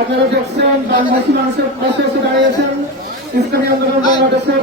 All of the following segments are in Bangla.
আপনারা দেখছেন বাংলাদেশি মানুষের পাশে এসে দাঁড়িয়েছেন ইসলামী আন্দোলন বাংলাদেশের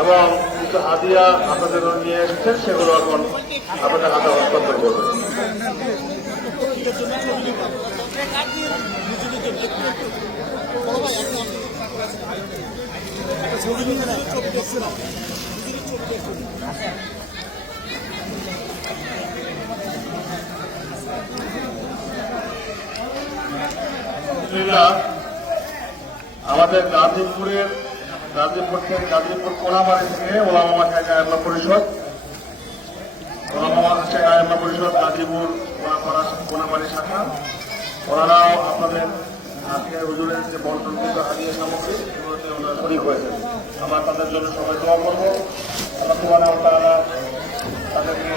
এবং কিছু হাদিয়া আপনাদের নিয়ে এসেছেন সেগুলো এখন আপনাদের হাতে হস্তান্তর করবেন আমাদের গাজীপুরের গাজীপুর থেকে গাজীপুর কোনাবাড়ি থেকে ওলামা শাখা আয়মা পরিষদ। ওলামা শাখা আয়মা পরিষদ, গাজীপুর কোনাপাড়া কোনাবাড়ি শাখা। ওনারাও আপনাদের আজকে হুজুরের যে বন্টনকৃত হাদিয়া সামগ্রী এগুলোতে ওনারা শরীর হয়েছেন আমরা তাদের জন্য সবাই দোয়া করব। সুবহানাহু ওয়া তাআলা তাদেরকে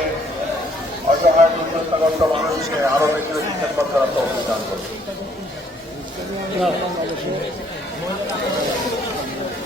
অসহায় দুর্দশাগ্রস্ত মানুষকে আরও বেশি বেশি খেদমত করার তৌফিক দান করবে